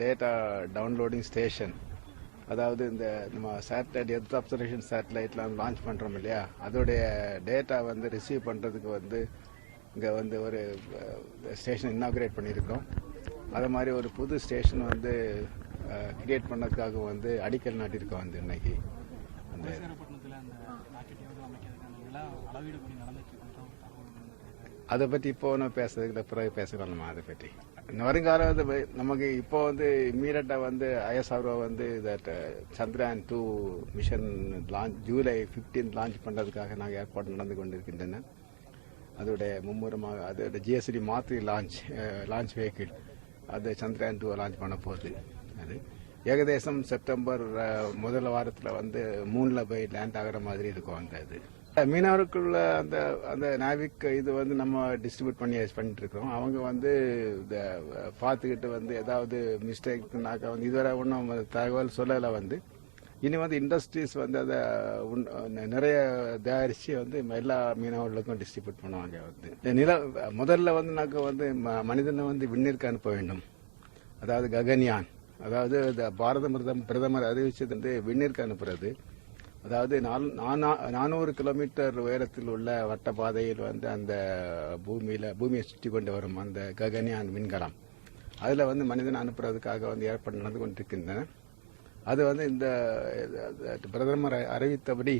Data downloading station. அதாவது இந்த நம்ம சேட்டலைட் எர்த் அப்சர்வேஷன் சேட்டலைட்லாம் லான்ச் பண்ணுறோம் இல்லையா, அதோடைய டேட்டா வந்து ரிசீவ் பண்ணுறதுக்கு வந்து இங்கே வந்து ஒரு ஸ்டேஷன் இன்னாகுரேட் பண்ணியிருக்கிறோம். அது மாதிரி ஒரு புது ஸ்டேஷன் வந்து கிரியேட் பண்ணதுக்காக வந்து அடிக்கல் நாட்டியிருக்கோம் வந்து இன்னைக்கு. அந்த அதை பற்றி இப்போ ஒன்றும் பேசுறதுக்கு பிறகு பேசுகிறோம் நம்ம அதை பற்றி. வருங்காலம் நமக்கு இப்போ வந்து இம்மீடியட்டாக வந்து ISRO வந்து Chandrayaan 2 mission launch July 15 launch பண்ணுறதுக்காக நாங்கள் ஏற்பாடு நடந்து கொண்டிருக்கின்றன. அதோடைய மும்முரமாக அதோட GSLV மாத்ரி லான்ச் வெஹிக்கிள் அது சந்திரயான் 2 லான்ச் பண்ண போகுது. அது ஏகதேசம் செப்டம்பர் முதல் வாரத்தில் வந்து மூணில் போய் லேண்ட் ஆகிற மாதிரி இருக்கும். அந்த இது மீனவருக்குள்ள அந்த அந்த நாவிக் இது வந்து நம்ம டிஸ்ட்ரிபியூட் பண்ணிட்டு இருக்கிறோம். அவங்க வந்து இதை பார்த்துக்கிட்டு வந்து ஏதாவது மிஸ்டேக்னாக்கா வந்து இதுவரை ஒன்றும் தகவல் சொல்லலை. வந்து இனி வந்து இண்டஸ்ட்ரீஸ் வந்து அதை நிறைய தயாரித்து வந்து எல்லா மீனவர்களுக்கும் டிஸ்ட்ரிபியூட் பண்ணுவாங்க. வந்து முதல்ல வந்து நாங்கள் வந்து மனிதனை வந்து விண்ணிற்கு அனுப்ப வேண்டும். அதாவது ககன்யான், அதாவது பாரத பிரதமர் அறிவிச்சது வந்து விண்ணிற்கு அனுப்புறது. அதாவது 400 கிலோமீட்டர் உயரத்தில் உள்ள வட்ட பாதையில் வந்து அந்த பூமியை சுற்றி கொண்டு வரும் அந்த ககன்யான் விண்கலம், அதில் வந்து மனிதன் அனுப்புறதுக்காக வந்து ஏற்பாடு நடந்து கொண்டிருக்கின்றன. அது வந்து இந்த பிரதமர் அறிவித்தபடி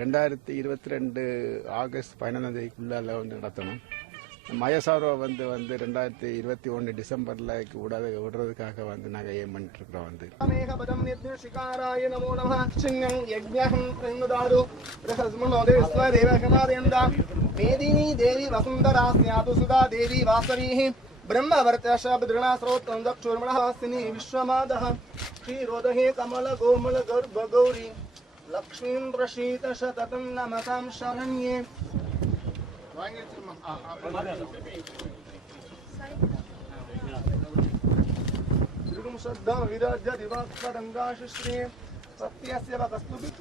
2022 ஆகஸ்ட் 15 வந்து நடத்தணும். ISRO வந்து 2021 டிசம்பர்ல விடுறதுக்காக வந்து நாங்கள் ஏம் பண்ணிட்டு இருக்கிறோம். வந்து ब्रह्मवर्तशब्दृणास्रोत्रं दक्षुर्मणः सिनी विश्वमादः क्षीरोदहे कमल गोमल गर्भ गौरी लक्ष्मीन्द्रशीत शततं नमतां शरण्ये. त्रिगुं श्रद्धां विराज्य दिवाक्षरङ्गाश्री सत्यस्य वकस्तुभिः.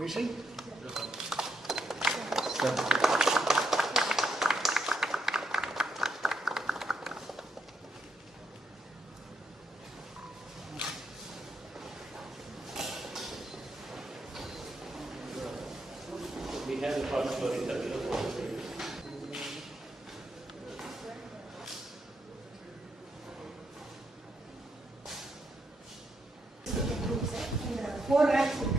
Mission? We have the first floor interview. Four racks.